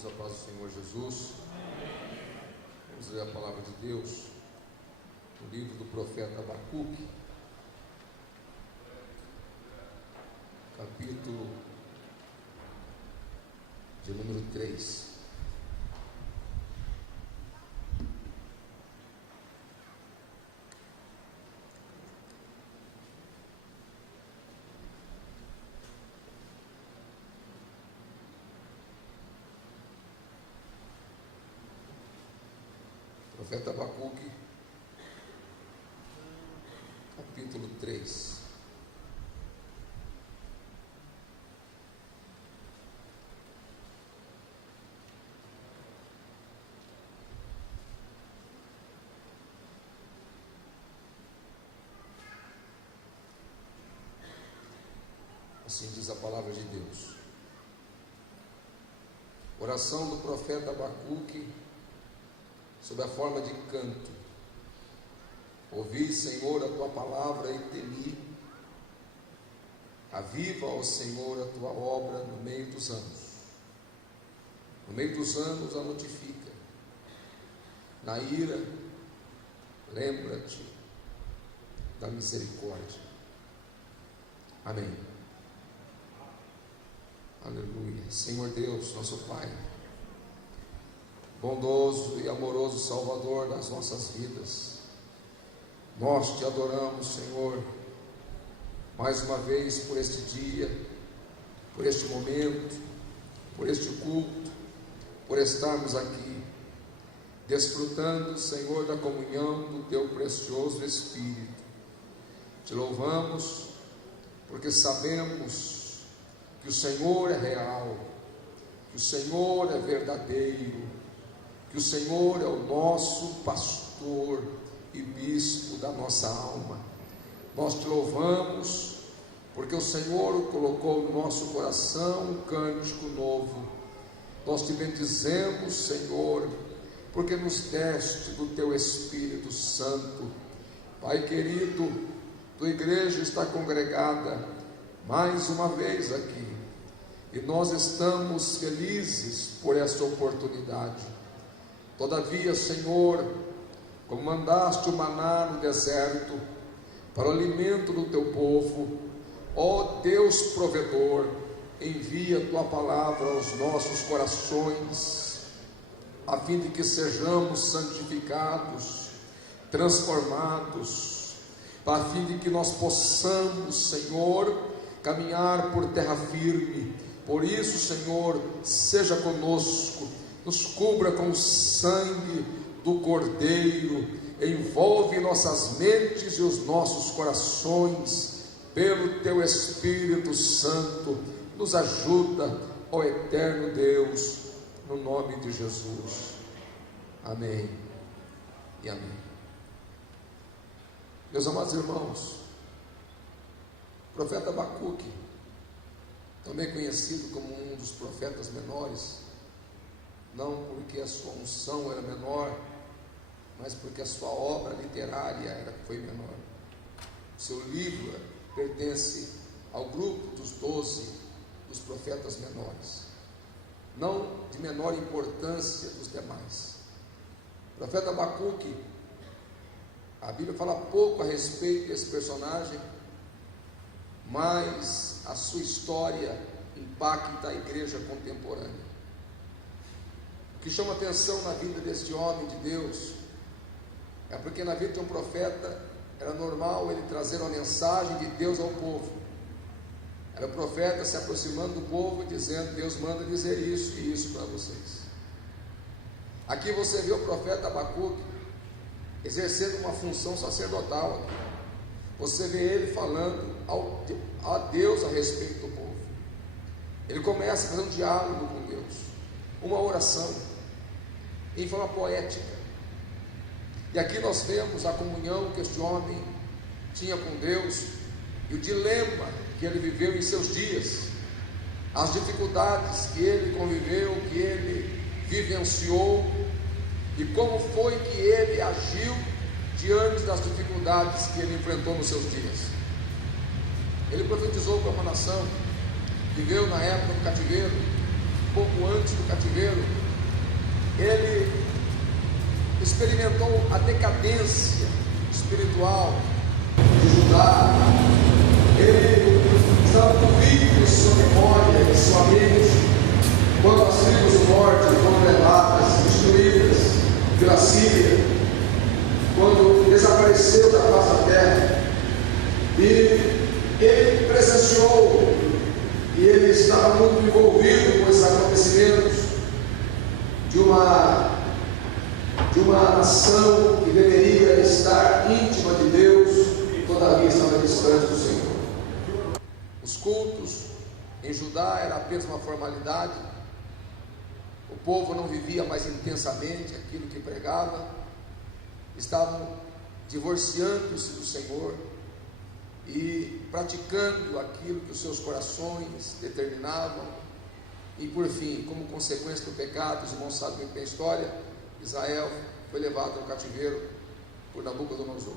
irmãos, a paz do Senhor Jesus. Vamos ler a palavra de Deus no livro do profeta Abacuque, capítulo de número 3. Profeta Abacuque, capítulo 3. Assim diz a palavra de Deus. Oração do profeta Abacuque, sob a forma de canto. Ouvi, Senhor, a tua palavra e temi. Aviva, ó Senhor, a tua obra no meio dos anos. No meio dos anos a notifica. Na ira, lembra-te da misericórdia. Amém. Aleluia. Senhor Deus, nosso Pai, bondoso e amoroso Salvador das nossas vidas, nós te adoramos, Senhor, mais uma vez por este dia, por este momento, por este culto, por estarmos aqui, desfrutando, Senhor, da comunhão do teu precioso Espírito. Te louvamos, porque sabemos que o Senhor é real, que o Senhor é verdadeiro, que o Senhor é o nosso pastor e bispo da nossa alma. Nós te louvamos, porque o Senhor colocou no nosso coração um cântico novo. Nós te bendizemos, Senhor, porque nos deste do teu Espírito Santo. Pai querido, tua igreja está congregada mais uma vez aqui, e nós estamos felizes por essa oportunidade. Todavia, Senhor, como mandaste o maná no deserto, para o alimento do teu povo, ó Deus provedor, envia a tua palavra aos nossos corações, a fim de que sejamos santificados, transformados, a fim de que nós possamos, Senhor, caminhar por terra firme. Por isso, Senhor, seja conosco, nos cubra com o sangue do Cordeiro, envolve nossas mentes e os nossos corações, pelo teu Espírito Santo, nos ajuda, ó eterno Deus, no nome de Jesus. Amém e amém. Meus amados irmãos, o profeta Abacuque, também conhecido como um dos profetas menores, não porque a sua unção era menor, mas porque a sua obra literária foi menor. O seu livro pertence ao grupo dos 12 dos profetas menores, não de menor importância dos demais. O profeta Abacuque, a Bíblia fala pouco a respeito desse personagem, mas a sua história impacta a igreja contemporânea. O que chama atenção na vida deste homem de Deus é porque na vida de um profeta era normal ele trazer uma mensagem de Deus ao povo. Era o profeta se aproximando do povo, dizendo: Deus manda dizer isso e isso para vocês. Aqui você vê o profeta Abacuque exercendo uma função sacerdotal. Você vê ele falando a Deus a respeito do povo. Ele começa a fazer um diálogo com Deus, uma oração em forma poética. E aqui nós vemos a comunhão que este homem tinha com Deus e o dilema que ele viveu em seus dias, as dificuldades que ele conviveu, que ele vivenciou, e como foi que ele agiu diante das dificuldades que ele enfrentou nos seus dias. Ele profetizou para uma nação, viveu na época do cativeiro, pouco antes do cativeiro, ele experimentou a decadência espiritual de Judá. Ele estava convicto em sua memória, em sua mente, quando as tribos do norte foram levadas, destruídas pela Síria, quando desapareceu da face da terra, e ele presenciou, e ele estava muito envolvido com esses acontecimentos de uma nação que deveria estar íntima de Deus, e todavia estava distante do Senhor. Os cultos em Judá era apenas uma formalidade. O povo não vivia mais intensamente aquilo que pregava. Estavam divorciando-se do Senhor e praticando aquilo que os seus corações determinavam. E por fim, como consequência do pecado, os irmãos sabem bem a história, Israel foi levado ao cativeiro por Nabucodonosor.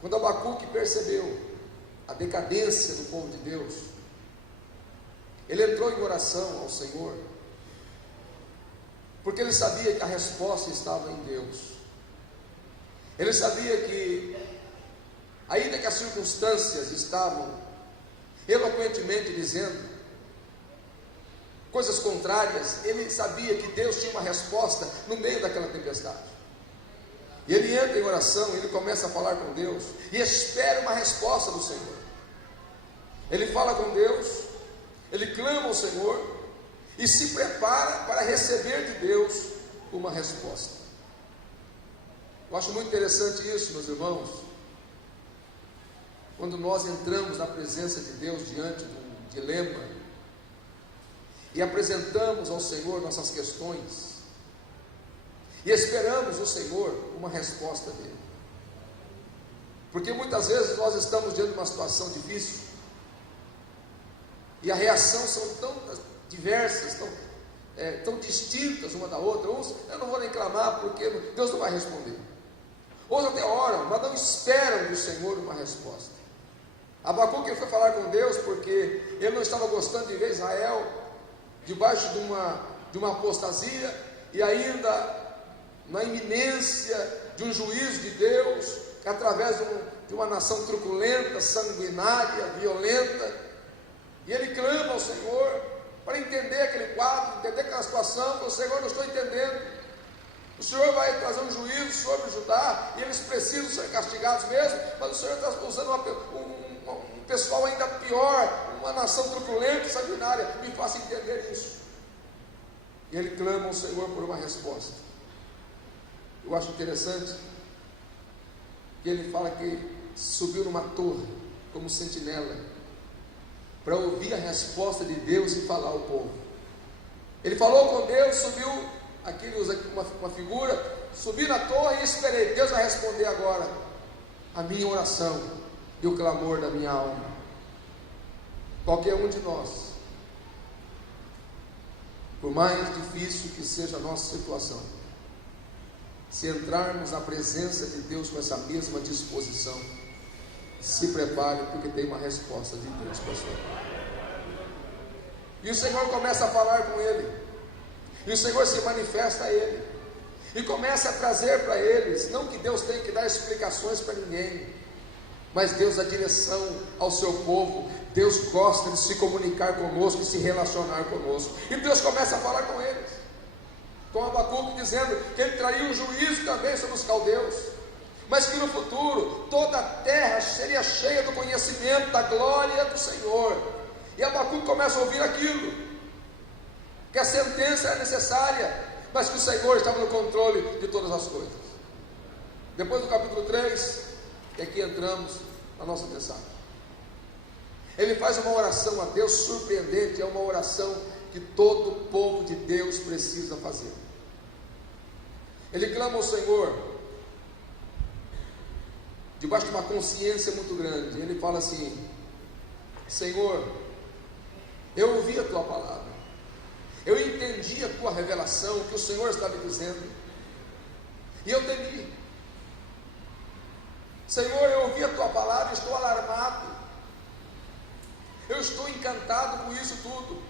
Quando Abacuque percebeu a decadência do povo de Deus, ele entrou em oração ao Senhor, porque ele sabia que a resposta estava em Deus. Ele sabia que, ainda que as circunstâncias estavam eloquentemente dizendo coisas contrárias, ele sabia que Deus tinha uma resposta no meio daquela tempestade. E ele entra em oração, ele começa a falar com Deus e espera uma resposta do Senhor. Ele fala com Deus, ele clama ao Senhor e se prepara para receber de Deus uma resposta. Eu acho muito interessante isso, meus irmãos, quando nós entramos na presença de Deus diante de um dilema e apresentamos ao Senhor nossas questões e esperamos do Senhor uma resposta dele. Porque muitas vezes nós estamos diante de uma situação difícil e a reação são tão diversas, tão distintas uma da outra. Uns, eu não vou nem clamar porque Deus não vai responder. Outros até oram, mas não esperam do Senhor uma resposta. Abacuque foi falar com Deus porque ele não estava gostando de ver Israel debaixo de uma apostasia e ainda na iminência de um juízo de Deus, através de uma nação truculenta, sanguinária, violenta. E ele clama ao Senhor para entender aquele quadro, entender aquela situação. O Senhor, não estou entendendo. O Senhor vai trazer um juízo sobre Judá e eles precisam ser castigados mesmo, mas o Senhor está usando um pessoal ainda pior, uma nação truculenta e sanguinária. Me faça entender isso. E ele clama ao Senhor por uma resposta. Eu acho interessante que ele fala que subiu numa torre como sentinela para ouvir a resposta de Deus e falar ao povo. Ele falou com Deus, subiu, aqui ele usa uma figura, subi na torre e esperei. Deus vai responder agora a minha oração e o clamor da minha alma. Qualquer um de nós, por mais difícil que seja a nossa situação, se entrarmos na presença de Deus com essa mesma disposição, se prepare, porque tem uma resposta de Deus para a sua vida. E o Senhor começa a falar com ele, e o Senhor se manifesta a ele, e começa a trazer para eles, não que Deus tenha que dar explicações para ninguém, mas Deus dá direção ao seu povo. Deus gosta de se comunicar conosco e se relacionar conosco, e Deus começa a falar com eles, com Abacuque dizendo que ele traria um juízo também sobre os caldeus, mas que no futuro toda a terra seria cheia do conhecimento da glória do Senhor. E Abacuque começa a ouvir aquilo, que a sentença era necessária, mas que o Senhor estava no controle de todas as coisas. Depois do capítulo 3, é que entramos na nossa mensagem. Ele faz uma oração a Deus surpreendente, é uma oração que todo o povo de Deus precisa fazer. Ele clama ao Senhor debaixo de uma consciência muito grande. Ele fala assim: Senhor, eu ouvi a tua palavra, eu entendi a tua revelação, o que o Senhor está me dizendo, e eu temi. Senhor, eu ouvi a tua palavra, estou alarmado, eu estou encantado com isso tudo.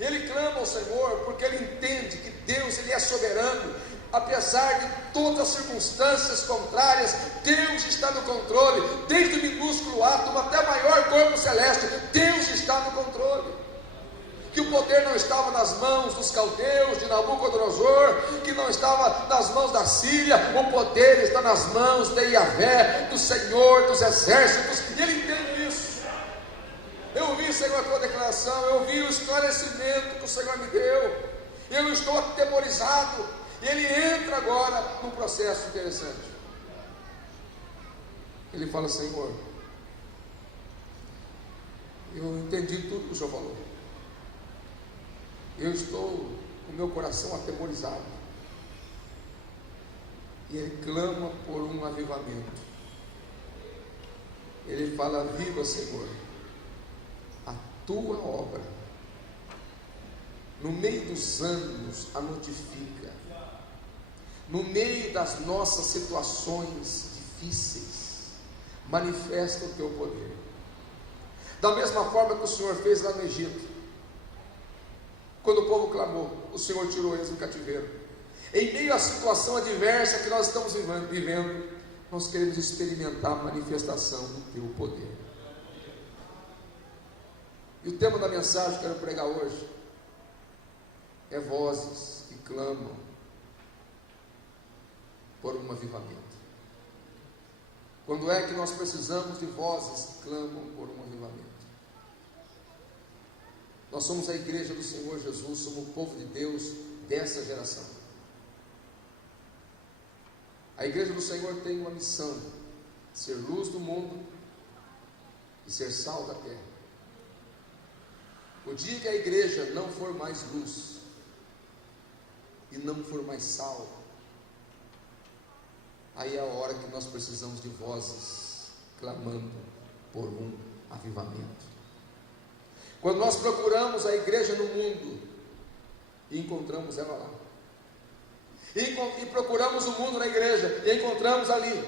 Ele clama ao Senhor porque ele entende que Deus, ele é soberano. Apesar de todas as circunstâncias contrárias, Deus está no controle. Desde o minúsculo átomo até o maior corpo celeste, Deus está no controle. Que o poder não estava nas mãos dos caldeus, de Nabucodonosor, que não estava nas mãos da Síria, o poder está nas mãos de Yahvé, do Senhor dos exércitos, e ele entende isso. Eu ouvi, Senhor, a tua declaração, eu ouvi o esclarecimento que o Senhor me deu, eu estou atemorizado, e ele entra agora num processo interessante. Ele fala: Senhor, eu entendi tudo que o Senhor falou, eu estou com o meu coração atemorizado. E ele clama por um avivamento. Ele fala: viva, Senhor, a tua obra, no meio dos anos a notifica, no meio das nossas situações difíceis, manifesta o teu poder, da mesma forma que o Senhor fez lá no Egito. Quando o povo clamou, o Senhor tirou eles do cativeiro. Em meio à situação adversa que nós estamos vivendo, nós queremos experimentar a manifestação do teu poder. E o tema da mensagem que eu quero pregar hoje é vozes que clamam por um avivamento. Quando é que nós precisamos de vozes que clamam por um avivamento? Nós somos a igreja do Senhor Jesus, somos o povo de Deus dessa geração. A igreja do Senhor tem uma missão: ser luz do mundo e ser sal da terra. O dia que a igreja não for mais luz e não for mais sal, aí é a hora que nós precisamos de vozes clamando por um avivamento. Quando nós procuramos a igreja no mundo e encontramos ela lá, e procuramos o mundo na igreja e encontramos ali,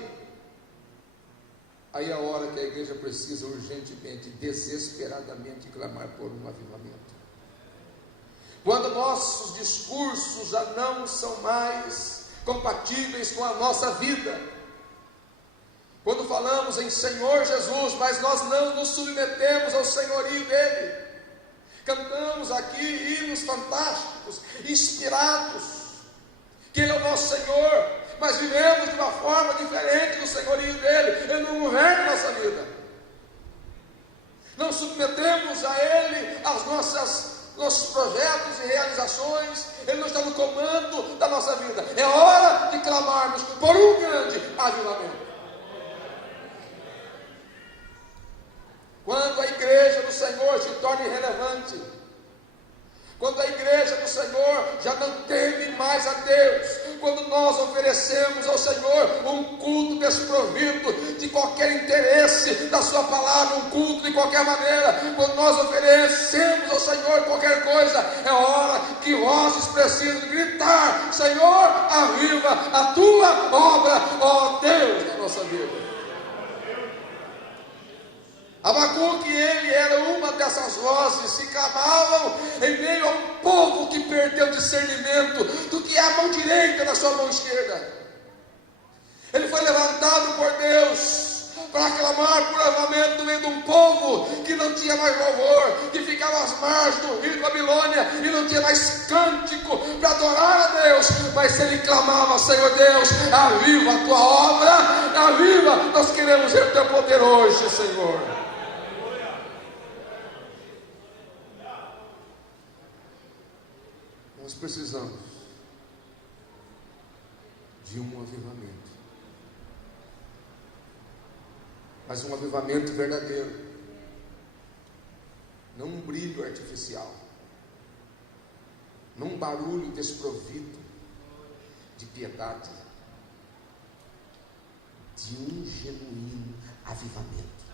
aí é a hora que a igreja precisa urgentemente, desesperadamente clamar por um avivamento. Quando nossos discursos já não são mais compatíveis com a nossa vida, quando falamos em Senhor Jesus, mas nós não nos submetemos ao senhorio dele, cantamos aqui hinos fantásticos, inspirados, que ele é o nosso Senhor, mas vivemos de uma forma diferente do senhorio dele. Ele não governa a nossa vida, não submetemos a ele nossos projetos e realizações. Ele não está no comando da nossa vida. É hora de clamarmos por um grande avivamento. Quando a igreja do Senhor se torna irrelevante, quando a igreja do Senhor já não teme mais a Deus, quando nós oferecemos ao Senhor um culto desprovido de qualquer interesse da sua palavra, um culto de qualquer maneira, quando nós oferecemos ao Senhor qualquer coisa, é hora que vozes precisam gritar: Senhor, aviva a tua obra, ó Deus, na nossa vida. Abacuque, ele era uma dessas vozes que clamavam em meio a um povo que perdeu discernimento do que é a mão direita da sua mão esquerda. Ele foi levantado por Deus para clamar por avivamento no meio de um povo que não tinha mais louvor, que ficava às margens do rio de Babilônia e não tinha mais cântico para adorar a Deus. Mas ele clamava: Senhor Deus, aviva a tua obra, aviva, nós queremos ver o teu poder hoje, Senhor. Nós precisamos de um avivamento, mas um avivamento verdadeiro, não um brilho artificial, não um barulho desprovido de piedade, de um genuíno avivamento.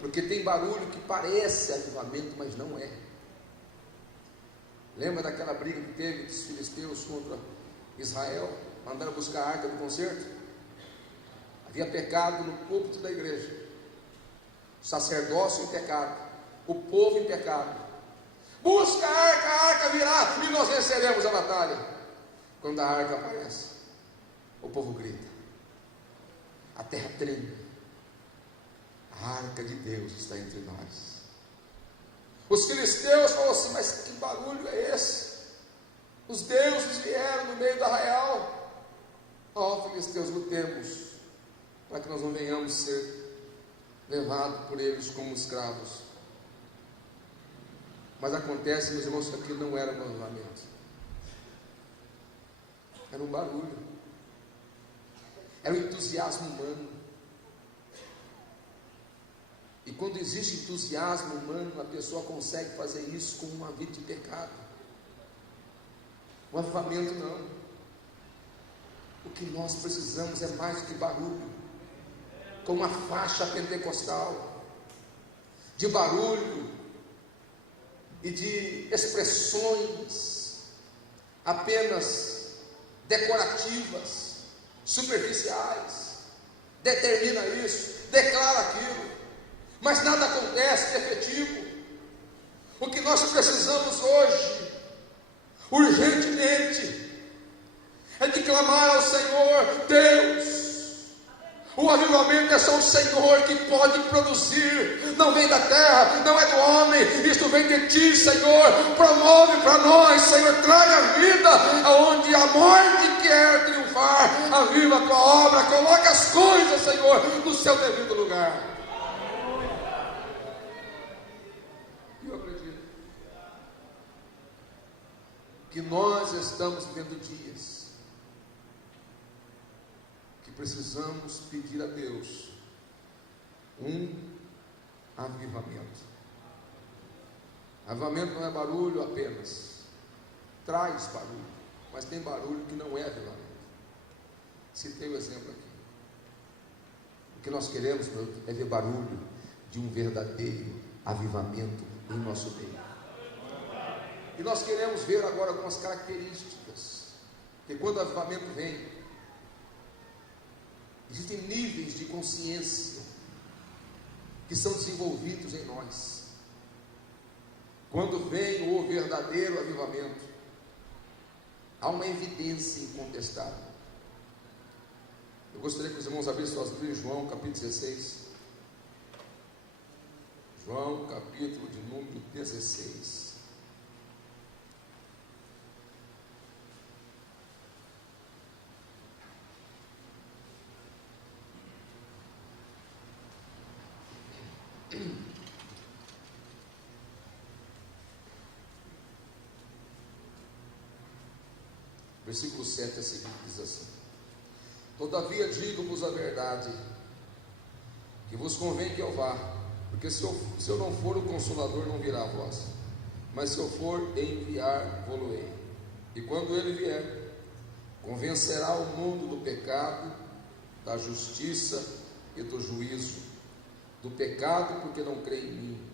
Porque tem barulho que parece avivamento, mas não é. Lembra daquela briga que teve dos filisteus contra Israel? Mandaram buscar a arca do concerto? Havia pecado no púlpito da igreja, o sacerdócio em pecado, o povo em pecado. Busca a arca virá e nós venceremos a batalha. Quando a arca aparece, o povo grita, a terra treme, a arca de Deus está entre nós. Os filisteus falaram assim: mas que barulho é esse? Os deuses vieram no meio do arraial. Ó, filisteus, lutemos para que nós não venhamos ser levados por eles como escravos. Mas acontece, meus irmãos, que aquilo não era um lamento, era um barulho, era um entusiasmo humano. E quando existe entusiasmo humano, a pessoa consegue fazer isso com uma vida de pecado. O avivamento não. O que nós precisamos é mais do que barulho, com uma faixa pentecostal, de barulho e de expressões apenas decorativas, superficiais. Determina isso, declara aquilo, mas nada acontece de efetivo. O que nós precisamos hoje, urgentemente, é de clamar ao Senhor. Deus, o avivamento é só o Senhor que pode produzir, não vem da terra, não é do homem, isto vem de Ti, Senhor. Promove para nós, Senhor, traga vida aonde a morte quer triunfar. Aviva a Tua obra, coloca as coisas, Senhor, no seu devido lugar. Eu acredito que nós estamos vivendo dias que precisamos pedir a Deus um avivamento. Avivamento não é barulho apenas, traz barulho, mas tem barulho que não é avivamento. Citei o exemplo aqui. O que nós queremos é ver barulho de um verdadeiro avivamento em nosso meio. E nós queremos ver agora algumas características, que quando o avivamento vem, existem níveis de consciência que são desenvolvidos em nós. Quando vem o verdadeiro avivamento, há uma evidência incontestável. Eu gostaria que os irmãos abrissem suas Bíblias em João capítulo 16. João capítulo de número 16. Versículo 7 a seguir diz assim: todavia digo-vos a verdade, que vos convém que eu vá, porque se eu não for, o Consolador não virá a vós, mas se eu for, enviar-vos-ei. E quando ele vier, convencerá o mundo do pecado, da justiça e do juízo. Do pecado, porque não crê em mim;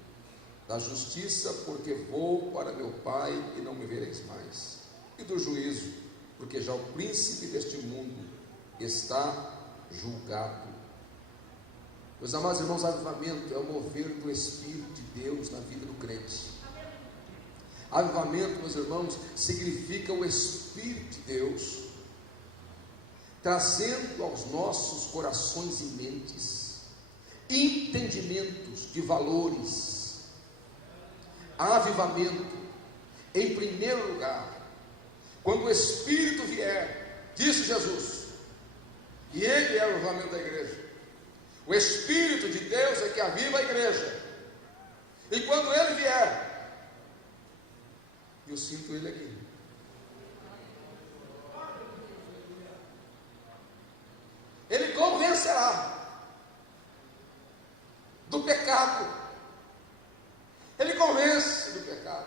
da justiça, porque vou para meu Pai e não me vereis mais; e do juízo, porque já o príncipe deste mundo está julgado. Meus amados irmãos, avivamento é o mover do Espírito de Deus na vida do crente. Avivamento, meus irmãos, significa o Espírito de Deus trazendo aos nossos corações e mentes entendimentos de valores. Avivamento, em primeiro lugar, quando o Espírito vier, disse Jesus, e Ele é o avivamento da igreja. O Espírito de Deus é que aviva a igreja. E quando Ele vier, eu sinto Ele aqui. Ele convencerá do pecado. Ele convence do pecado.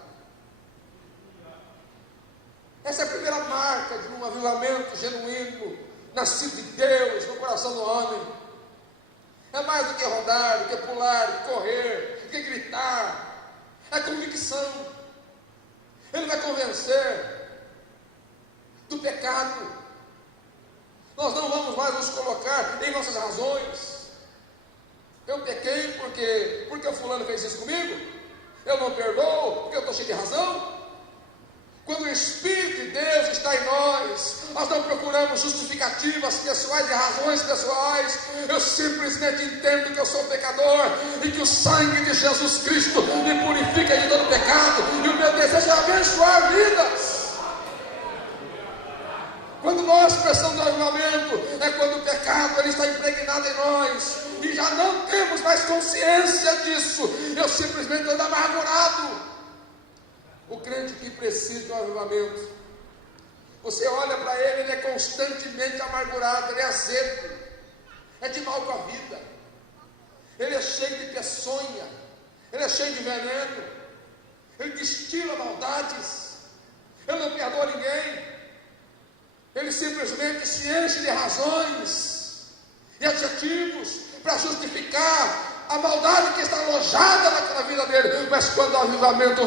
Essa é a primeira marca de um avivamento genuíno, nascido de Deus, no coração do homem. É mais do que rodar, do que pular, do que correr, do que gritar. É convicção. Ele vai convencer do pecado. Nós não vamos mais nos colocar em nossas razões. Eu pequei porque o fulano fez isso comigo. Eu não perdoo porque eu estou cheio de razão. Quando o Espírito de Deus está em nós não procuramos justificativas pessoais e razões pessoais. Eu simplesmente entendo que eu sou pecador e que o sangue de Jesus Cristo me purifica de todo pecado, e o meu desejo é abençoar vidas. Quando nós precisamos do avivamento, é quando o pecado ele está impregnado em nós e já não temos mais consciência disso. Eu simplesmente ando amargurado. O crente que precisa do avivamento, você olha para ele, ele é constantemente amargurado, ele é azedo, é de mal com a vida, ele é cheio de peçonha, ele é cheio de veneno, ele destila maldades, ele não perdoa ninguém, ele simplesmente se enche de razões e adjetivos para justificar a maldade que está alojada na vida dele. Mas quando o avivamento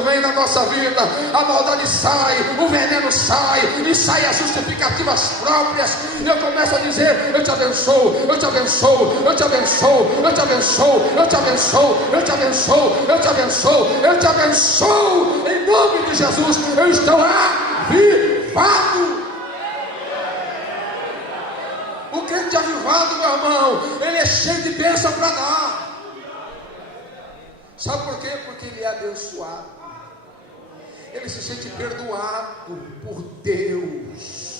vem na nossa vida, a maldade sai, o veneno sai, e sai as justificativas próprias, e eu começo a dizer: eu te abençoo, eu te abençoo, eu te abençoo, eu te abençoo, eu te abençoo, eu te abençoo, eu te abençoo, eu te abençoo, em nome de Jesus. Eu estou avivado. O crente avivado, meu irmão, ele é cheio de bênção para dar. Sabe por quê? Porque ele é abençoado, ele se sente perdoado por Deus.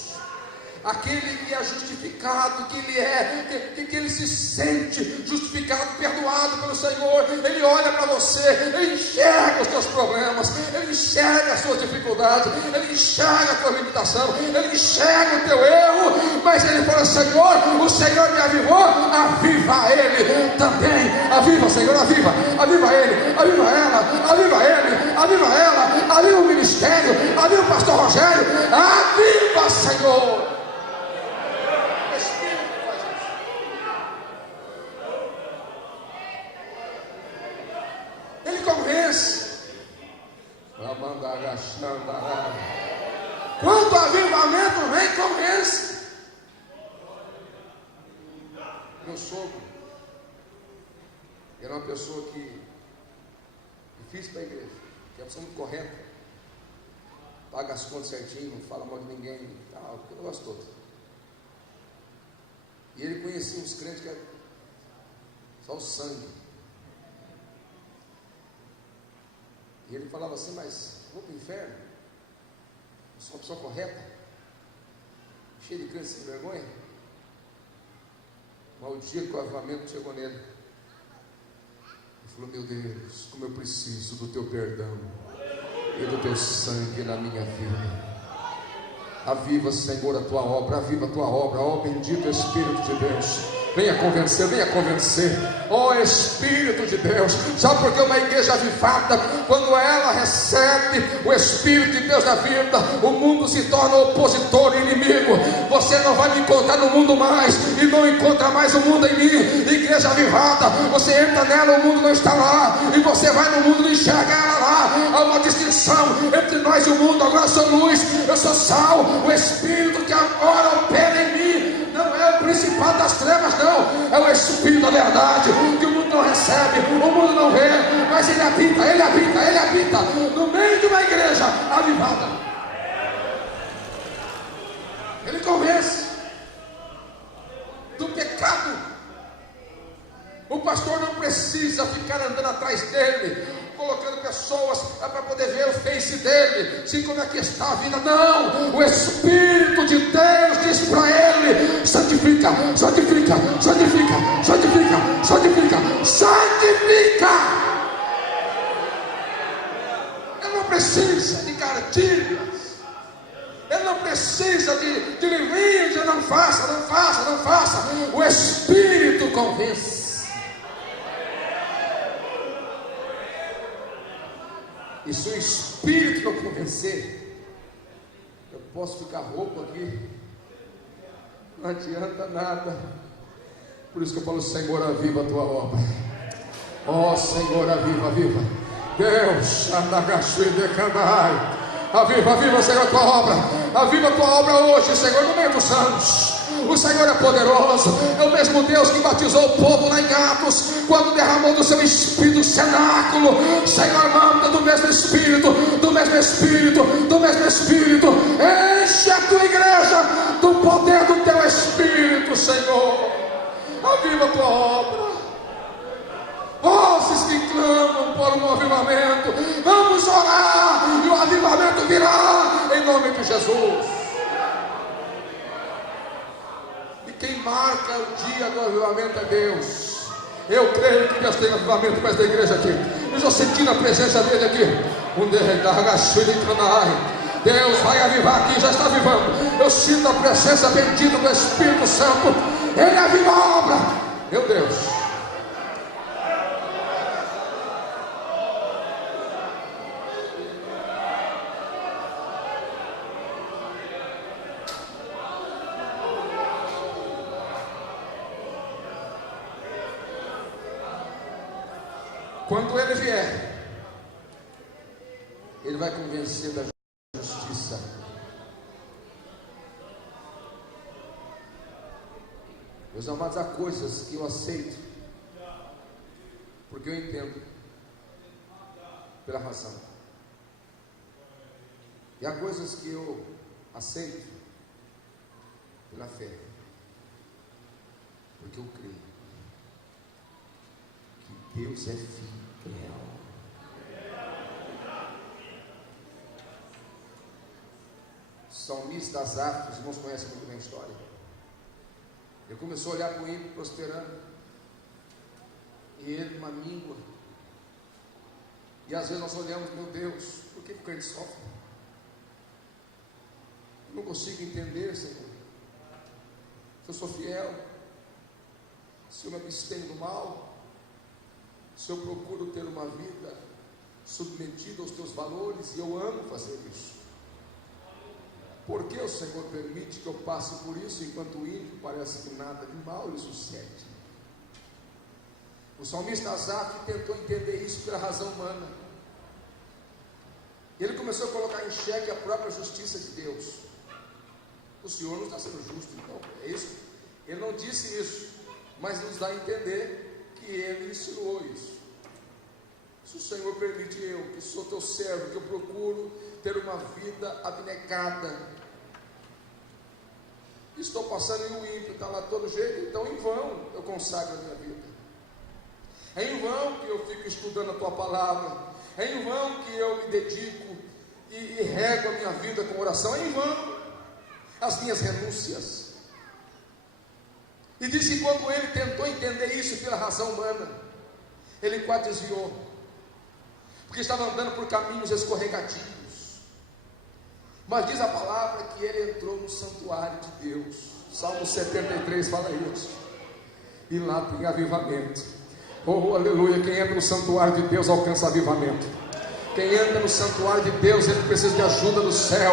Aquele que é justificado, que ele se sente justificado, perdoado pelo Senhor, ele olha para você, ele enxerga os teus problemas, ele enxerga as suas dificuldades, ele enxerga a tua limitação, ele enxerga o teu erro, mas ele fala: Senhor, o Senhor me avivou, aviva ele também. Aviva, Senhor, aviva ele, aviva ela, aviva ele, aviva ela, aviva o ministério, aviva o pastor Rogério, aviva, Senhor. Ele convence. Quando o avivamento vem, convence. Meu sogro era uma pessoa difícil para a igreja, que é uma pessoa muito correta, paga as contas certinho, não fala mal de ninguém, tal, aquele negócio todo. E ele conhecia uns crentes que eram só o sangue. E ele falava assim: mas vou para o inferno? Eu sou uma pessoa correta, cheia de crentes sem vergonha. Mas o dia que o avivamento chegou nele, ele falou: meu Deus, como eu preciso do teu perdão e do teu sangue na minha vida. Aviva, Senhor, a tua obra, aviva a tua obra, ó bendito Espírito de Deus. Venha convencer, ó Espírito de Deus. Sabe por que uma igreja avivada, quando ela recebe o Espírito de Deus na vida, o mundo se torna opositor e inimigo. Você não vai me encontrar no mundo mais, e não encontra mais o mundo em mim. Igreja avivada, você entra nela, o mundo não está lá, e você vai no mundo e enxerga ela lá. Há uma distinção entre nós e o mundo. Agora eu sou luz, eu sou sal. O Espírito que agora opera em mim não é o principal das trevas, não, é o Espírito da verdade, que o mundo não recebe, o mundo não vê, mas ele habita no meio de uma igreja avivada. Ele convence do pecado. O pastor não precisa ficar andando atrás dele, colocando pessoas para poder ver o face dele, se como é que está a vida. Não, o Espírito de Deus diz para ele: santifica, santifica, santifica, santifica, santifica, santifica. Ele não precisa de cartilhas, ele não precisa de livrinhos. Não faça, não faça, não faça. O Espírito convence. E se o Espírito não convencer, eu posso ficar rouco aqui, não adianta nada. Por isso que eu falo: Senhor, aviva a tua obra. Ó Senhor, aviva, aviva. Deus, aviva, aviva, Senhor, a tua obra. Aviva a tua obra hoje, Senhor, no meio dos santos. O Senhor é poderoso. É o mesmo Deus que batizou o povo lá em Atos, quando derramou do seu Espírito no cenáculo. Senhor, manda do mesmo Espírito, do mesmo Espírito, do mesmo Espírito. Enche a tua igreja do poder do teu Espírito, Senhor. Aviva a tua obra. Vozes que clamam por um avivamento. Vamos orar e o avivamento virá em nome de Jesus. E quem marca o dia do avivamento é Deus. Eu creio que Deus tem avivamento para esta igreja aqui. Eu estou sentindo a presença dele aqui. Deus vai avivar aqui, já está avivando. Eu sinto a presença bendita do Espírito Santo. Ele aviva a obra. Meu Deus. Quando ele vier, ele vai convencer da justiça. Meus amados, há coisas que eu aceito, porque eu entendo, pela razão. E há coisas que eu aceito, pela fé, porque eu creio que Deus é fiel. O salmista Asaf, os irmãos conhecem muito bem a história. Ele começou a olhar para o ímpio prosperando, e ele uma míngua. E às vezes nós olhamos, meu Deus, por que o crente sofre? Eu não consigo entender, Senhor. Se eu sou fiel, se eu me abstenho do mal, se eu procuro ter uma vida submetida aos teus valores, e eu amo fazer isso. Por que o Senhor permite que eu passe por isso, enquanto o ímpio parece que nada de mal lhe sucede? O salmista Asaf tentou entender isso pela razão humana. Ele começou a colocar em xeque a própria justiça de Deus. O Senhor não está sendo justo, então, é isso? Ele não disse isso, mas nos dá a entender que ele ensinou isso. Se o Senhor permite eu, que sou teu servo, que eu procuro ter uma vida abnegada, estou passando e o ímpio está lá de todo jeito, então em vão eu consagro a minha vida. É em vão que eu fico estudando a tua palavra, é em vão que eu me dedico e rego a minha vida com oração, é em vão as minhas renúncias. E disse que quando ele tentou entender isso pela razão humana, ele quase desviou, porque estava andando por caminhos escorregadios. Mas diz a palavra que ele entrou no santuário de Deus. Salmo 73 fala isso. E lá tem avivamento. Oh, aleluia. Quem entra no santuário de Deus alcança avivamento. Quem entra no santuário de Deus, ele precisa de ajuda do céu.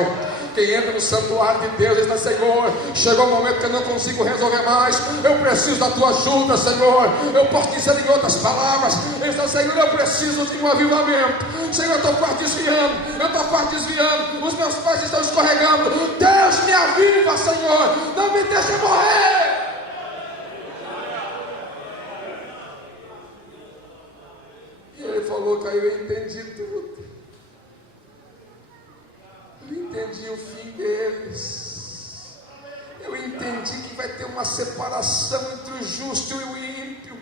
Quem entra no santuário de Deus, ele diz: Senhor, chegou o momento que eu não consigo resolver mais, eu preciso da tua ajuda, Senhor. Eu posso dizer em outras palavras, ele diz: Senhor, eu preciso de um avivamento. Senhor, eu estou quase desviando, os meus pais estão escorregando. Deus, me aviva, Senhor, não me deixe morrer. E ele falou que aí eu entendi tudo. Eu entendi o fim deles. Eu entendi que vai ter uma separação entre o justo e o ímpio.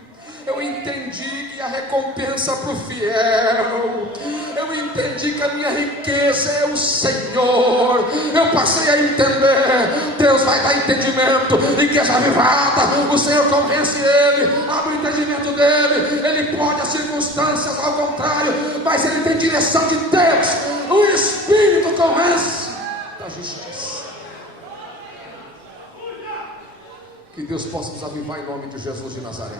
Eu entendi que a recompensa para o fiel. Eu entendi que a minha riqueza é o Senhor. Eu passei a entender. Deus vai dar entendimento. Igreja avivada, o Senhor convence ele, abre o entendimento dele. Ele pode as circunstâncias ao contrário, mas ele tem direção de Deus. O Espírito convence da justiça. Que Deus possa nos avivar em nome de Jesus de Nazaré.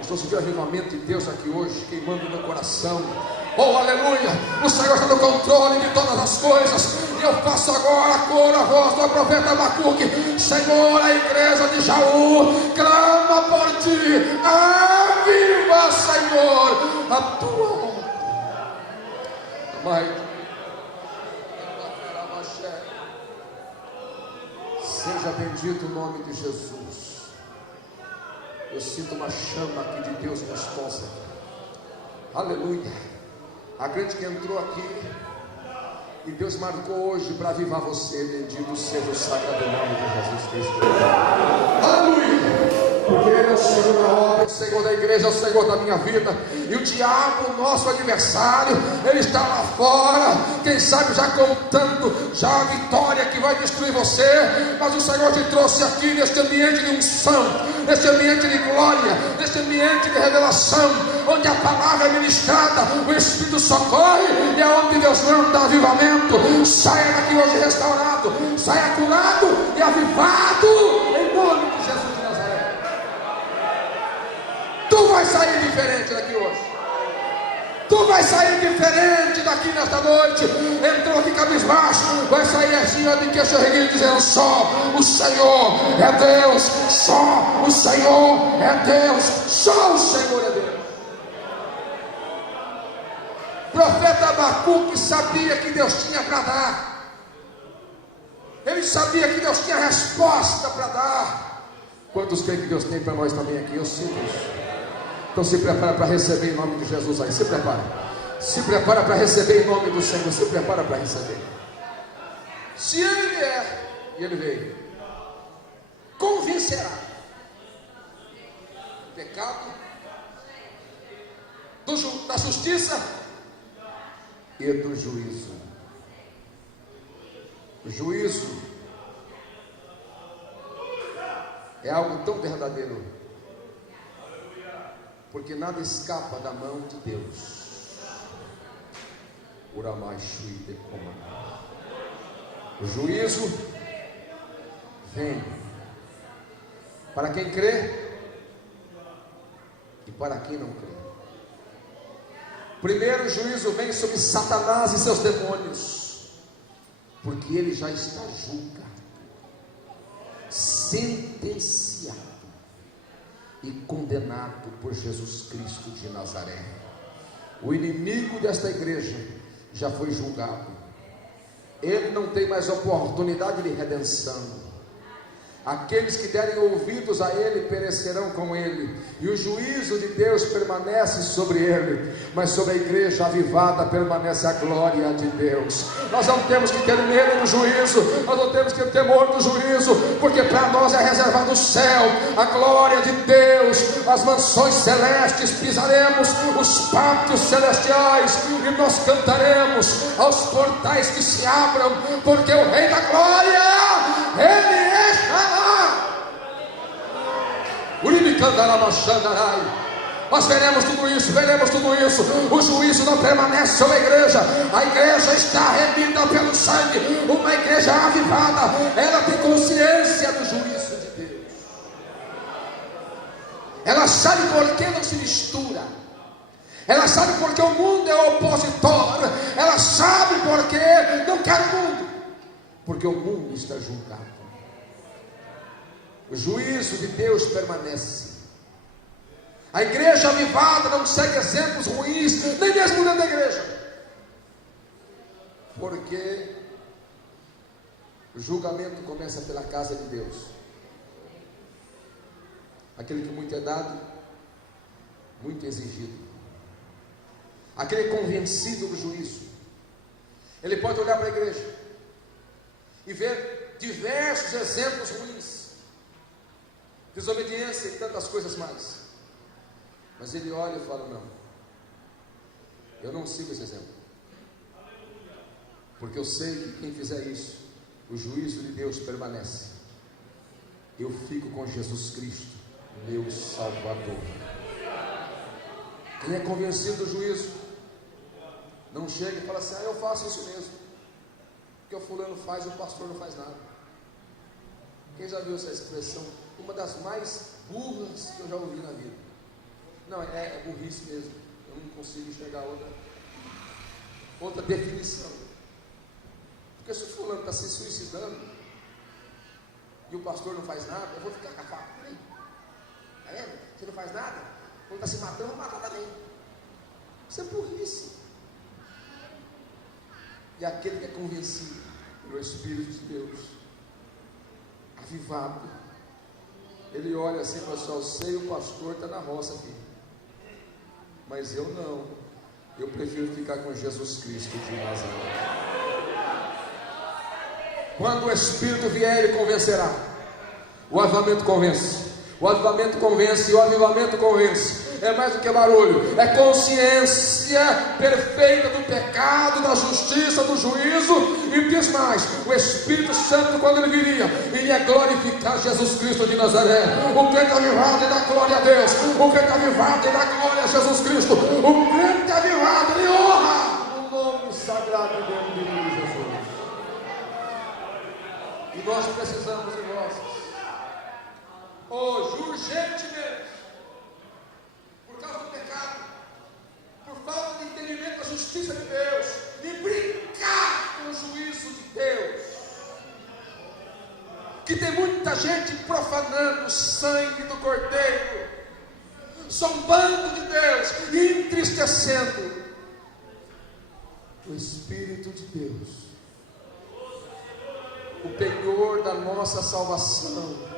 Estou sentindo o avivamento de Deus aqui hoje, queimando o meu coração. Oh, aleluia! O Senhor está no controle de todas as coisas. E eu faço agora a cor, a voz do profeta Abacuque. Senhor, a igreja de Jaú clama por ti. Aviva, Senhor, a tua obra. Seja bendito. bendito nome de Jesus. Eu sinto uma chama aqui de Deus responsa. Aleluia. A grande que entrou aqui, e Deus marcou hoje para avivar você. Bendito seja o sagrado nome de Jesus Cristo. Aleluia. Porque Ele é o Senhor da obra, o Senhor da igreja, o Senhor da minha vida. E o diabo, nosso adversário, ele está lá fora, quem sabe já contando já a vitória que vai destruir você. Mas o Senhor te trouxe aqui neste ambiente de unção, neste ambiente de glória, neste ambiente de revelação, onde a palavra é ministrada, o Espírito socorre, e é onde Deus manda avivamento. Saia daqui hoje restaurado, saia curado e avivado, em nome de Jesus de Nazaré. Tu vai sair diferente daqui hoje. Tu vai sair diferente daqui nesta noite. Entrou aqui cabisbaixo, vai sair assim, ó, de queixo erguido, dizendo: só o Senhor é Deus, só o Senhor é Deus, só o Senhor é Deus. O profeta Abacuque sabia que Deus tinha para dar. Ele sabia que Deus tinha resposta para dar. Quantos creem que Deus tem para nós também aqui? Eu sinto isso. Então se prepara para receber em nome de Jesus aí. Se prepara. Se prepara para receber em nome do Senhor. Se prepara para receber. Se Ele vier, e Ele veio, convencerá do pecado, da justiça e do juízo. O juízo é algo tão verdadeiro, porque nada escapa da mão de Deus. O juízo vem para quem crê e para quem não crê. Primeiro, o juízo vem sobre Satanás e seus demônios, porque ele já está julgado, sentenciado e condenado por Jesus Cristo de Nazaré. O inimigo desta igreja já foi julgado. Ele não tem mais oportunidade de redenção. Aqueles que derem ouvidos a ele perecerão com ele, e o juízo de Deus permanece sobre ele, mas sobre a igreja avivada permanece a glória de Deus. Nós não temos que ter medo do juízo, nós não temos que ter temor do juízo, porque para nós é reservado o céu, a glória de Deus, as mansões celestes. Pisaremos os pátios celestiais e nós cantaremos aos portais que se abram, porque o Rei da Glória, Ele estará. Nós veremos tudo isso, veremos tudo isso. O juízo não permanece sobre a igreja está remida pelo sangue. Uma igreja avivada, ela tem consciência do juízo de Deus. Ela sabe por que não se mistura. Ela sabe por que o mundo é opositor. Ela sabe por que não quer o mundo, porque o mundo está julgado. O juízo de Deus permanece. A igreja avivada não segue exemplos ruins, nem mesmo dentro da igreja, porque o julgamento começa pela casa de Deus. Aquele que muito é dado, muito é exigido. Aquele convencido do juízo, ele pode olhar para a igreja e ver diversos exemplos ruins, desobediência e tantas coisas mais, mas ele olha e fala: não, eu não sigo esse exemplo, porque eu sei que quem fizer isso, o juízo de Deus permanece. Eu fico com Jesus Cristo, meu Salvador. Quem é convencido do juízo, não chega e fala assim: eu faço isso mesmo, porque o fulano faz, o pastor não faz nada. Quem já viu essa expressão? Uma das mais burras que eu já ouvi na vida. Não, é burrice mesmo. Eu não consigo enxergar outra definição. Porque se o fulano está se suicidando e o pastor não faz nada, eu vou ficar com a faca por aí. Está vendo? Você não faz nada, quando está se matando, eu vou matar também. Isso é burrice. E aquele que é convencido pelo Espírito de Deus, a avivado. Ele olha assim, pessoal, sei, o pastor está na roça aqui, mas eu não, eu prefiro ficar com Jesus Cristo de Nazaré. Quando o Espírito vier, Ele convencerá. O avivamento convence, o avivamento convence, o avivamento convence. É mais do que barulho, é consciência perfeita do pecado, da justiça, do juízo. E diz mais, o Espírito Santo, quando ele viria, iria glorificar Jesus Cristo de Nazaré. O crente avivado e dá glória a Deus, o crente avivado e dá glória a Jesus Cristo, o crente avivado e honra o nome sagrado do Deus de Jesus. E nós precisamos de vós hoje, urgentemente, por causa do pecado, por falta de entendimento da justiça de Deus, de brincar com o juízo de Deus, que tem muita gente profanando o sangue do Cordeiro, zombando de Deus e entristecendo o Espírito de Deus, o penhor da nossa salvação.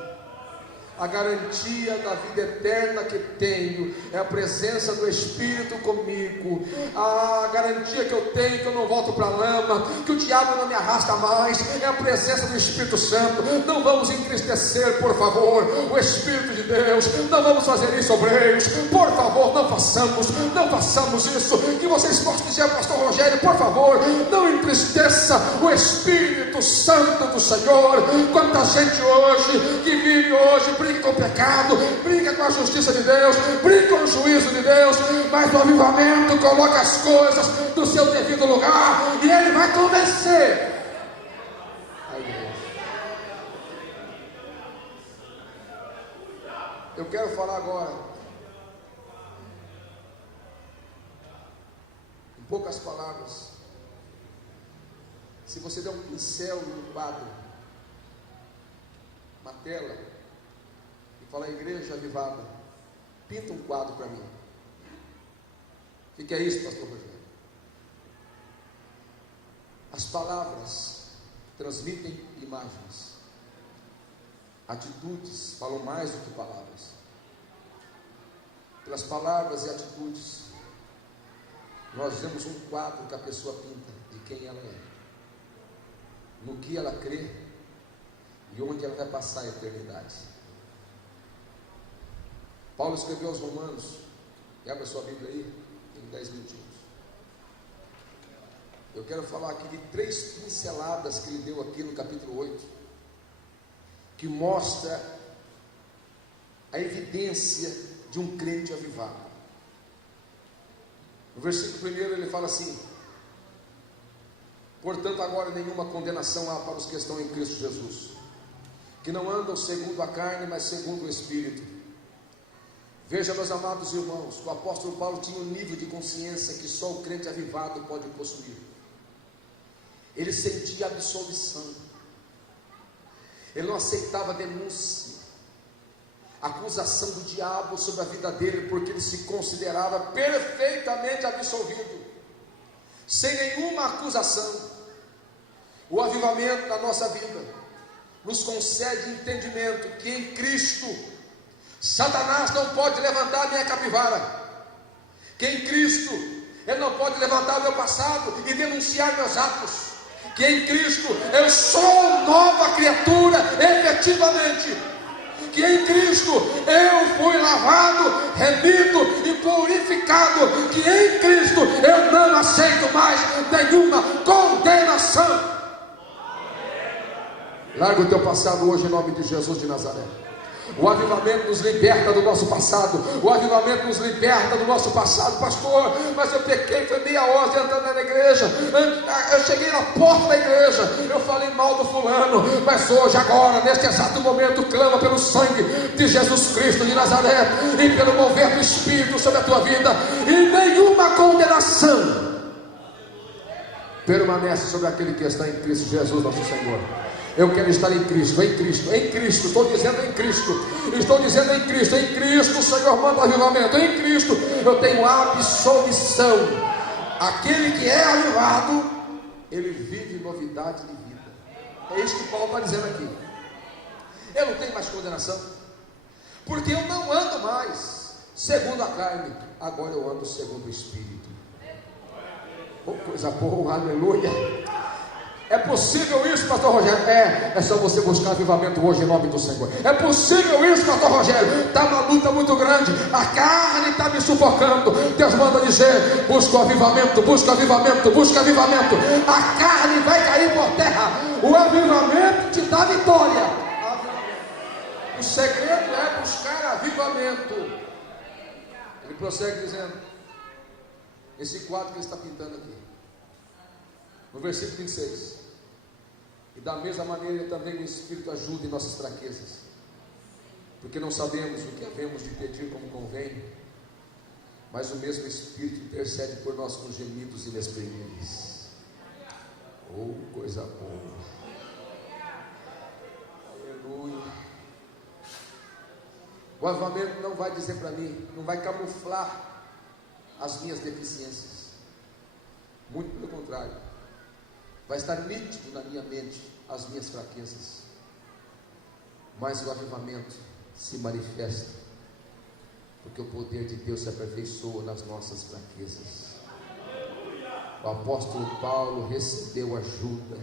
A garantia da vida eterna que tenho é a presença do Espírito comigo. A garantia que eu tenho que eu não volto para a lama, que o diabo não me arrasta mais, é a presença do Espírito Santo. Não vamos entristecer, por favor, o Espírito de Deus. Não vamos fazer isso, obreiros. Por favor, não façamos isso. Que vocês possam dizer, pastor Rogério, por favor, não entristeça o Espírito Santo do Senhor. Quanta gente hoje, que vive hoje, brinca com o pecado, brinca com a justiça de Deus, brinca com o juízo de Deus, mas o avivamento coloca as coisas no seu devido lugar e Ele vai convencer a igreja. Eu quero falar agora, em poucas palavras. Se você der um pincel e um quadro, uma tela, fala, igreja avivada, pinta um quadro para mim. O que é isso, pastor Rogério? As palavras transmitem imagens, atitudes falam mais do que palavras. Pelas palavras e atitudes, nós vemos um quadro que a pessoa pinta de quem ela é, no que ela crê e onde ela vai passar a eternidade. Paulo escreveu aos Romanos, abre a sua Bíblia aí, tem 10 minutinhos. Eu quero falar aqui de 3 pinceladas que ele deu aqui no capítulo 8, que mostra a evidência de um crente avivado. No versículo 1 ele fala assim: portanto agora nenhuma condenação há para os que estão em Cristo Jesus, que não andam segundo a carne, mas segundo o Espírito. Veja, meus amados irmãos, que o apóstolo Paulo tinha um nível de consciência que só o crente avivado pode possuir. Ele sentia absolvição, ele não aceitava denúncia, acusação do diabo sobre a vida dele, porque ele se considerava perfeitamente absolvido, sem nenhuma acusação. O avivamento da nossa vida nos concede entendimento que em Cristo Satanás não pode levantar a minha capivara, que em Cristo ele não pode levantar o meu passado e denunciar meus atos, que em Cristo eu sou nova criatura efetivamente, que em Cristo eu fui lavado, remido e purificado, que em Cristo eu não aceito mais nenhuma condenação. Larga o teu passado hoje em nome de Jesus de Nazaré. O avivamento nos liberta do nosso passado. O avivamento nos liberta do nosso passado. Pastor, mas eu pequei, foi meia hora entrando na igreja, eu cheguei na porta da igreja, eu falei mal do fulano, mas hoje, agora, neste exato momento, clama pelo sangue de Jesus Cristo de Nazaré e pelo mover do Espírito sobre a tua vida, e nenhuma condenação permanece sobre aquele que está em Cristo Jesus nosso Senhor. Eu quero estar em Cristo, estou dizendo em Cristo, em Cristo o Senhor manda avivamento, em Cristo eu tenho absolvição. Aquele que é avivado, ele vive novidade de vida. É isso que Paulo está dizendo aqui. Eu não tenho mais condenação, porque eu não ando mais segundo a carne, agora eu ando segundo o Espírito. Oh, coisa boa, aleluia. É possível isso, pastor Rogério? É só você buscar avivamento hoje em nome do Senhor. É possível isso, pastor Rogério? Está uma luta muito grande, a carne está me sufocando. Deus manda dizer: busca o avivamento, busca avivamento, busca avivamento. A carne vai cair por terra, o avivamento te dá vitória. O segredo é buscar avivamento. Ele prossegue dizendo, esse quadro que ele está pintando aqui, no versículo 26: e da mesma maneira também o Espírito ajuda em nossas fraquezas, porque não sabemos o que havemos de pedir como convém, mas o mesmo Espírito intercede por nós com gemidos inexprimíveis. Oh, coisa boa, aleluia. O avivamento não vai dizer para mim, não vai camuflar as minhas deficiências, muito pelo contrário, vai estar nítido na minha mente as minhas fraquezas, mas o avivamento se manifesta, porque o poder de Deus se aperfeiçoa nas nossas fraquezas. O apóstolo Paulo recebeu ajuda,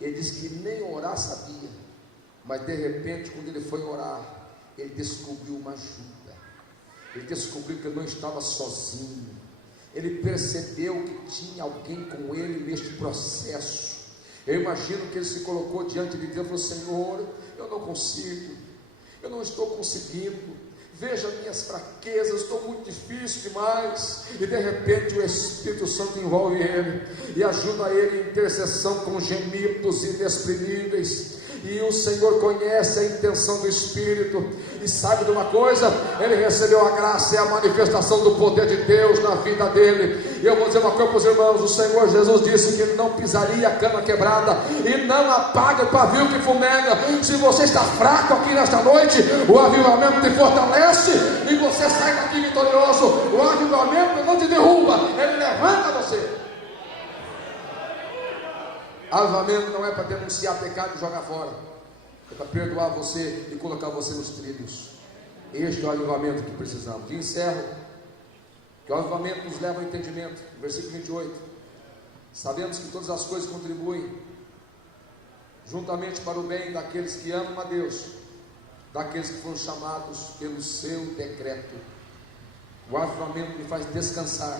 ele diz que nem orar sabia, mas de repente quando ele foi orar, ele descobriu uma ajuda, ele descobriu que ele não estava sozinho, ele percebeu que tinha alguém com ele neste processo. Eu imagino que ele se colocou diante de Deus e falou: Senhor, eu não consigo, eu não estou conseguindo, veja minhas fraquezas, estou muito difícil demais. E de repente o Espírito Santo envolve ele e ajuda ele em intercessão com gemidos inexprimíveis. E o Senhor conhece a intenção do Espírito, e sabe de uma coisa? Ele recebeu a graça e a manifestação do poder de Deus na vida dele. E eu vou dizer uma coisa para os irmãos: o Senhor Jesus disse que ele não pisaria a cana quebrada e não apaga o pavio que fumega. Se você está fraco aqui nesta noite, o avivamento te fortalece e você sai daqui vitorioso. O avivamento não te derruba, ele levanta você. Avivamento não é para denunciar pecado e jogar fora, é para perdoar você e colocar você nos trilhos. Este é o avivamento que precisamos. E encerro que o avivamento nos leva ao entendimento. Versículo 28: sabemos que todas as coisas contribuem juntamente para o bem daqueles que amam a Deus, daqueles que foram chamados pelo seu decreto. O avivamento me faz descansar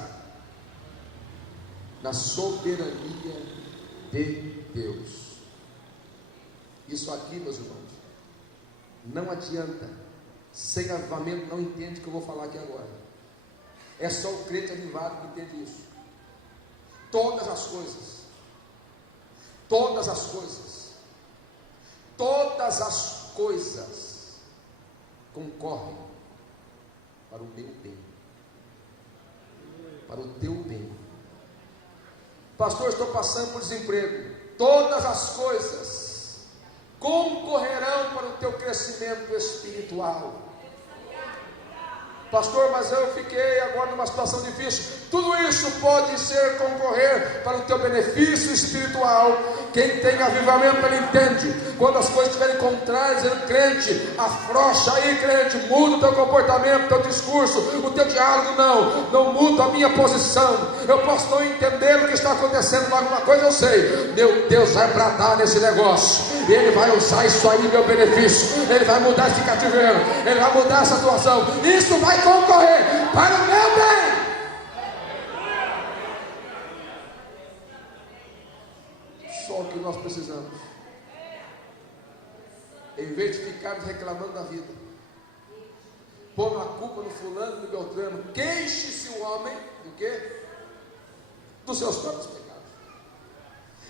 na soberania de Deus. Isso aqui, meus irmãos, não adianta. Sem avivamento não entende o que eu vou falar aqui agora. É só o crente avivado que entende isso. Todas as coisas concorrem para o meu bem, para o teu bem. Pastor, estou passando por desemprego. Todas as coisas concorrerão para o teu crescimento espiritual. Pastor, mas eu fiquei agora numa situação difícil. Tudo isso pode ser concorrer para o teu benefício espiritual. Quem tem avivamento, ele entende. Quando as coisas estiverem contrárias, ele crente, afrouxa aí, crente, muda o teu comportamento, o teu discurso, o teu diálogo. Não muda a minha posição. Eu posso não entender o que está acontecendo, mas alguma coisa eu sei: meu Deus vai bradar nesse negócio, e Ele vai usar isso aí, meu benefício. Ele vai mudar esse cativeiro, Ele vai mudar essa situação. Isso vai concorrer para o meu bem. Só o que nós precisamos, em vez de ficarmos reclamando da vida, pondo a culpa no fulano, no beltrano, queixe-se o homem do quê? Dos seus próprios pecados.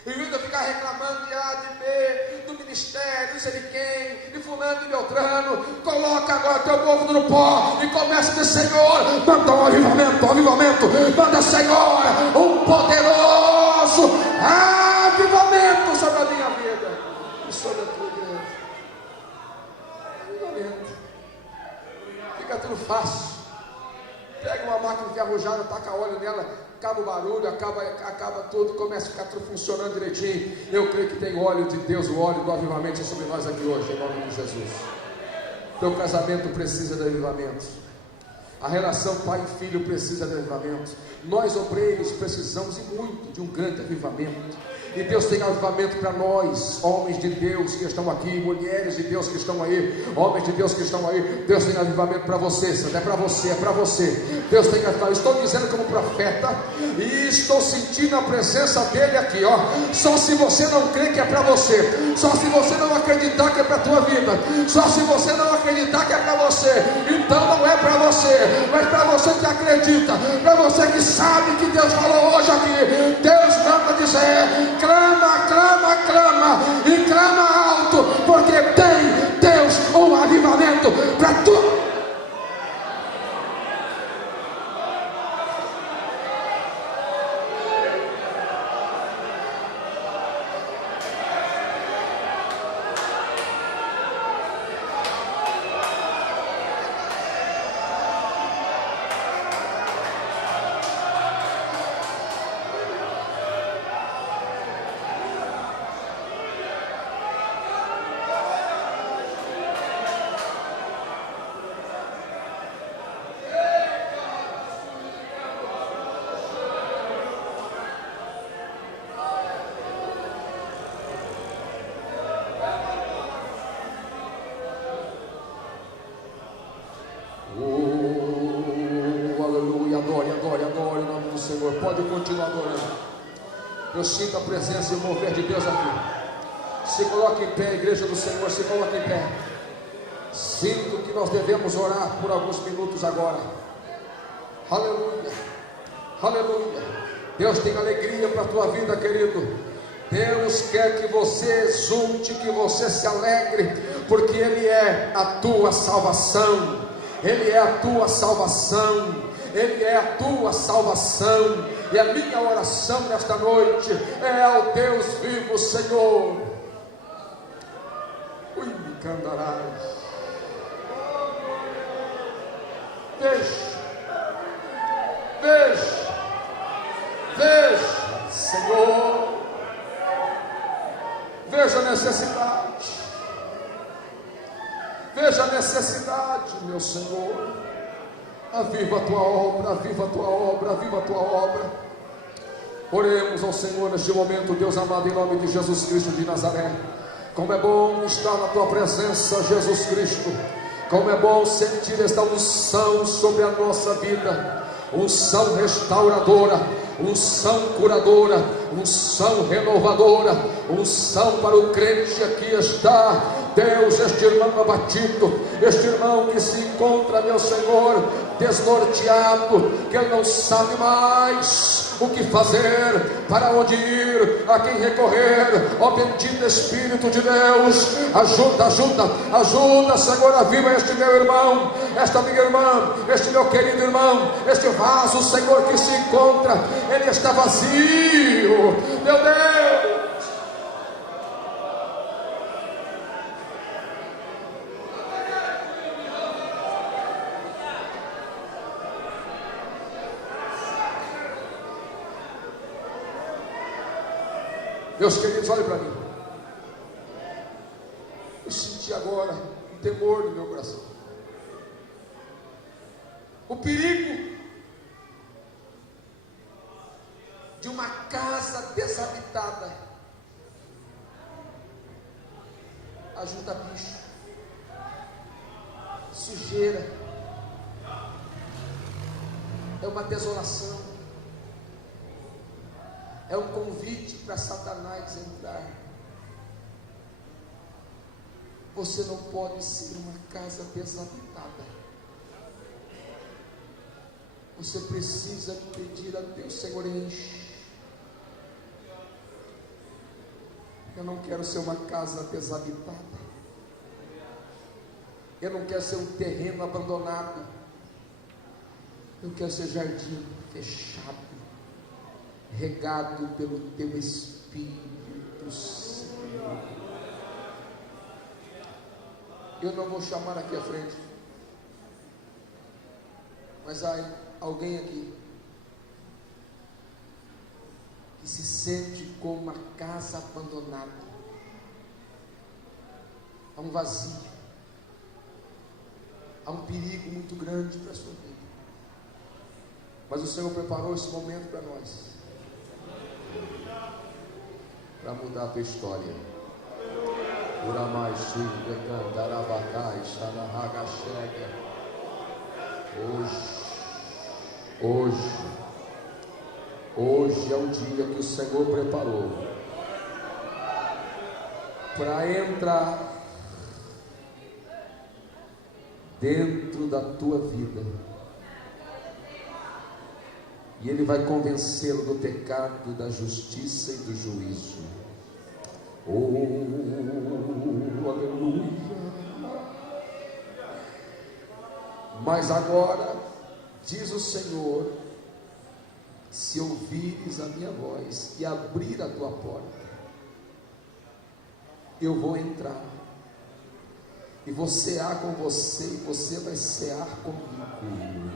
Em vez de ficar reclamando de A, de B, do ministério, não sei de quem, de fulano, de beltrano, coloca agora teu povo no pó e começa a dizer: Senhor, manda um avivamento, manda, Senhor, um poderoso avivamento sobre a minha vida e sobre a tua igreja. Avivamento. Fica tudo fácil. Pega uma máquina enferrujada, água, taca óleo nela, acaba o barulho, acaba tudo, começa a ficar tudo funcionando direitinho. Eu creio que tem óleo de Deus, o óleo do avivamento sobre nós aqui hoje, em nome de Jesus. Teu casamento precisa de avivamento. A relação pai e filho precisa de avivamento. Nós obreiros precisamos e muito de um grande avivamento. E Deus tem avivamento para nós, homens de Deus que estão aqui, mulheres de Deus que estão aí, homens de Deus que estão aí. Deus tem avivamento para você, Sandra, é para você, é para você. Deus tem avivamento. Estou dizendo como profeta e estou sentindo a presença dele aqui, ó. Só se você não crê que é para você, só se você não acreditar que é para a tua vida, só se você não acreditar que é para você, então não é para você, mas para você que acredita, para você que sabe que Deus falou hoje aqui. Deus manda dizer: clama, clama, clama, e clama alto, porque tem Deus um avivamento para tu. Pode continuar adorando. Eu sinto a presença e o mover de Deus aqui. Se coloque em pé, igreja do Senhor, se coloque em pé. Sinto que nós devemos orar por alguns minutos agora. Aleluia, aleluia. Deus tem alegria para a tua vida, querido. Deus quer que você exulte, que você se alegre, porque Ele é a tua salvação. Ele é a tua salvação. Ele é a tua salvação. E a minha oração nesta noite é ao Deus vivo, Senhor. Ui, me cantarás. Veja, Senhor, veja a necessidade, meu Senhor. Aviva a tua obra, aviva a tua obra, aviva a tua obra. Oremos ao Senhor neste momento, Deus amado, em nome de Jesus Cristo de Nazaré. Como é bom estar na tua presença, Jesus Cristo. Como é bom sentir esta unção sobre a nossa vida, unção restauradora, unção curadora, unção renovadora, unção para o crente. Aqui está, Deus, este irmão abatido, este irmão que se encontra, meu Senhor, desnorteado, que ele não sabe mais o que fazer, para onde ir, a quem recorrer. Ó bendito Espírito de Deus, ajuda, Senhor, aviva este meu irmão, esta minha irmã, este meu querido irmão, este vaso, Senhor, que se encontra, ele está vazio, meu Deus. Meus queridos, olhem para mim. Eu senti agora um temor no meu coração. O perigo de uma casa desabitada ajunta bicho, sujeira, é uma desolação. É um convite para Satanás entrar. Você não pode ser uma casa desabitada. Você precisa pedir a Deus: Senhor, enche. Eu não quero ser uma casa desabitada. Eu não quero ser um terreno abandonado. Eu quero ser jardim fechado, regado pelo teu Espírito Santo. Eu não vou chamar aqui à frente, mas há alguém aqui sente como uma casa abandonada. Há um vazio, há um perigo muito grande para a sua vida. Mas o Senhor preparou esse momento para nós, para mudar a tua história. Hoje é o dia que o Senhor preparou para entrar dentro da tua vida, e Ele vai convencê-lo do pecado, da justiça e do juízo. Oh, aleluia! Mas agora, diz o Senhor, se ouvires a minha voz e abrir a tua porta, eu vou entrar e vou cear com você, e você vai cear comigo.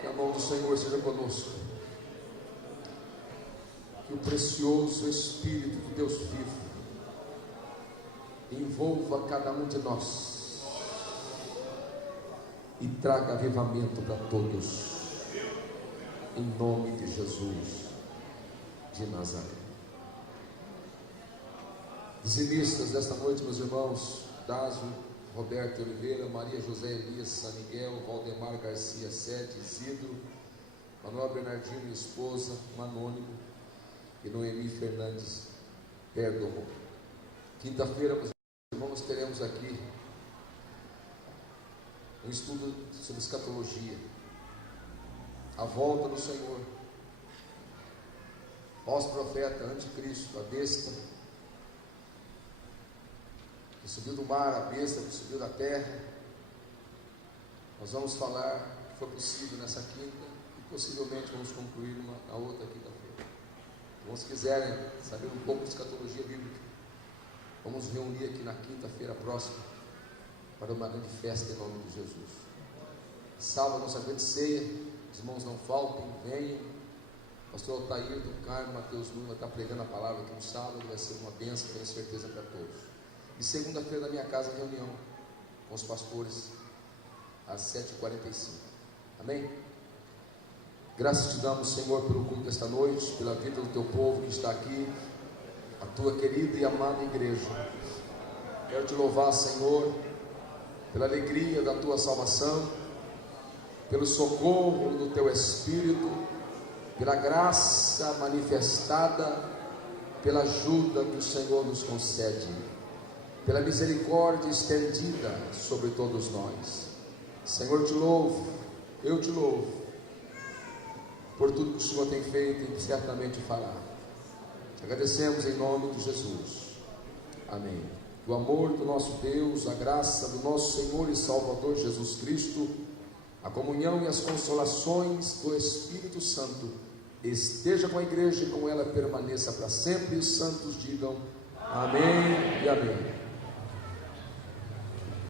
Que a mão do Senhor seja conosco, que o precioso Espírito do Deus vivo envolva cada um de nós e traga avivamento para todos, em nome de Jesus de Nazaré. Dizimistas desta noite, meus irmãos, Dásio, Roberto Oliveira, Maria José Elias San Miguel, Valdemar Garcia Sete, Isidro, Manuel Bernardino, esposa, Manônimo e Noemi Fernandes Perdomo. Quinta-feira, meus irmãos, teremos aqui um estudo sobre escatologia, a volta do Senhor, falso profeta, anticristo, a besta que subiu do mar, a besta que subiu da terra. Nós vamos falar o que foi possível nessa quinta e possivelmente vamos concluir na outra quinta-feira. Então, se quiserem saber um pouco de escatologia bíblica, vamos reunir aqui na quinta-feira próxima para uma grande festa em nome de Jesus. Sábado, nossa grande ceia, os irmãos não faltem, venham. Pastor Altair do Carmo, Mateus Lula está pregando a palavra aqui no sábado, vai ser uma bênção, tenho certeza, para todos. E segunda-feira na minha casa, reunião com os pastores às 7h45. Amém? Graças te damos, Senhor, pelo culto desta noite, pela vida do teu povo que está aqui, a tua querida e amada igreja. Quero te louvar, Senhor, pela alegria da tua salvação, pelo socorro do teu Espírito, pela graça manifestada, pela ajuda que o Senhor nos concede, pela misericórdia estendida sobre todos nós. Senhor, te louvo, eu te louvo, por tudo que o Senhor tem feito e certamente fará. Agradecemos em nome de Jesus. Amém. O amor do nosso Deus, a graça do nosso Senhor e Salvador Jesus Cristo, a comunhão e as consolações do Espírito Santo esteja com a igreja e com ela permaneça para sempre. E os santos digam amém e amém.